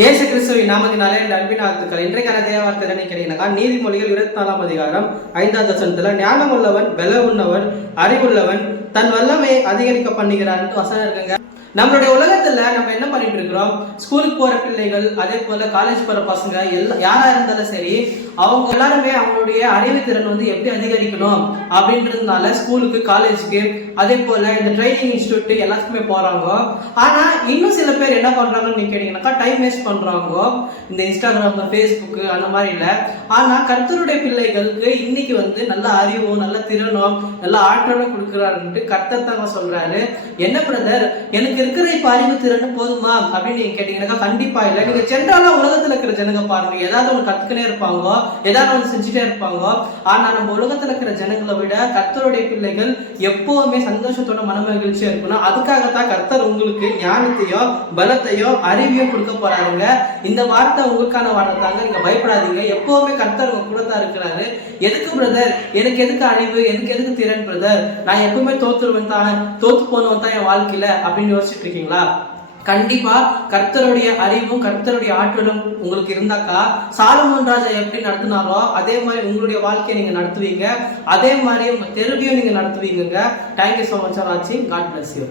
இயேசு கிறிஸ்துவின் நாமத்தினாலே அன்பின் வாழ்த்துக்கள். இன்றைக்கான தேவார்த்தை என்ன கேட்டீங்கன்னா, நீதிமொழிகள் 24ஆம் அதிகாரம் 5வது வசனத்துல ஞானம் உள்ளவன் பல உண்ணவன் அறிவுள்ளவன் தன் வல்லமை அதிகரிக்க பண்ணுகிறான் வசனம் இருக்குங்க. நம்மளுடைய உலகத்துல நம்ம என்ன பண்ணிட்டு இருக்கிறோம், ஸ்கூலுக்கு போற பிள்ளைகள், அதே போல காலேஜ் போற பசங்க யாரா இருந்தாலும் சரி, அவங்க எல்லாருமே அவங்களுடைய அறிவு திறன் எப்படி அதிகரிக்கணும் அப்படின்றதுனால ஸ்கூலுக்கு காலேஜுக்கு அதே போல இந்த ட்ரைனிங் இன்ஸ்டியூட் எல்லாத்துக்குமே போறாங்க. ஆனா இன்னும் சில பேர் என்ன பண்றாங்கன்னு நீங்க கேட்டீங்கன்னாக்கா, டைம் வேஸ்ட் பண்றாங்க இந்த இன்ஸ்டாகிராம் ஃபேஸ்புக் அந்த மாதிரி இல்ல. ஆனா கர்த்தருடைய பிள்ளைகளுக்கு இன்னைக்கு நல்ல அறிவும் நல்ல திறனும் நல்ல ஆற்றலும் கொடுக்குறாருன்ட்டு கர்த்தர் தாங்க சொல்றாரு. என்ன பிரதர், எனக்கு இருக்கிற இப்ப அறிவு திறன் போதுமா அப்படின்னு நீங்க கேட்டீங்கன்னா கண்டிப்பா இல்ல. நீங்க ஜென்ரலா உலகத்துல இருக்கிற ஜனங்க பாருங்க, ஏதாவது ஒண்ணு கத்துக்கிட்டே இருப்பாங்க, ஏதாவது ஒண்ணு செஞ்சுட்டே இருப்பாங்க. ஆனா நம்ம உலகத்துல இருக்கிற ஜனங்களை விட கர்த்தருடைய பிள்ளைகள் எப்பவுமே சந்தோஷத்தோட மனமகிழ்ச்சியா இருக்கணும். அதுக்காகத்தான் கர்த்தர் உங்களுக்கு ஞானத்தையும் பலத்தையும் அறிவையும் கொடுக்க போறாருங்க. இந்த வார்த்தை உங்களுக்கான வார்த்தை தாங்க, நீங்க பயப்படாதீங்க. எப்பவுமே கர்த்தர் உங்க கூட தான் இருக்கிறாரு. எதுக்கு பிரதர், எனக்கு எதுக்கு அறிவு, எனக்கு எதுக்கு திறன் பிரதர், நான் எப்பவுமே தோத்துருவேன் தான், தோத்து போனவன் தான் என் வாழ்க்கையில அப்படின்னு யோசிச்சுட்டு இருக்கீங்களா? கண்டிப்பா கர்த்தருடைய அறிவும் கர்த்தருடைய ஆற்றலும் உங்களுக்கு இருந்தாக்கா, சாலமோன் ராஜா எப்படி நடத்தினாரோ அதே மாதிரி உங்களுடைய வாழ்க்கையை நீங்க நடத்துவீங்க. அதே மாதிரி உங்க தெருவையும் நீங்க நடத்துவீங்க. தேங்க்யூ சோ மச் ஃபார் வாட்சிங். God bless you.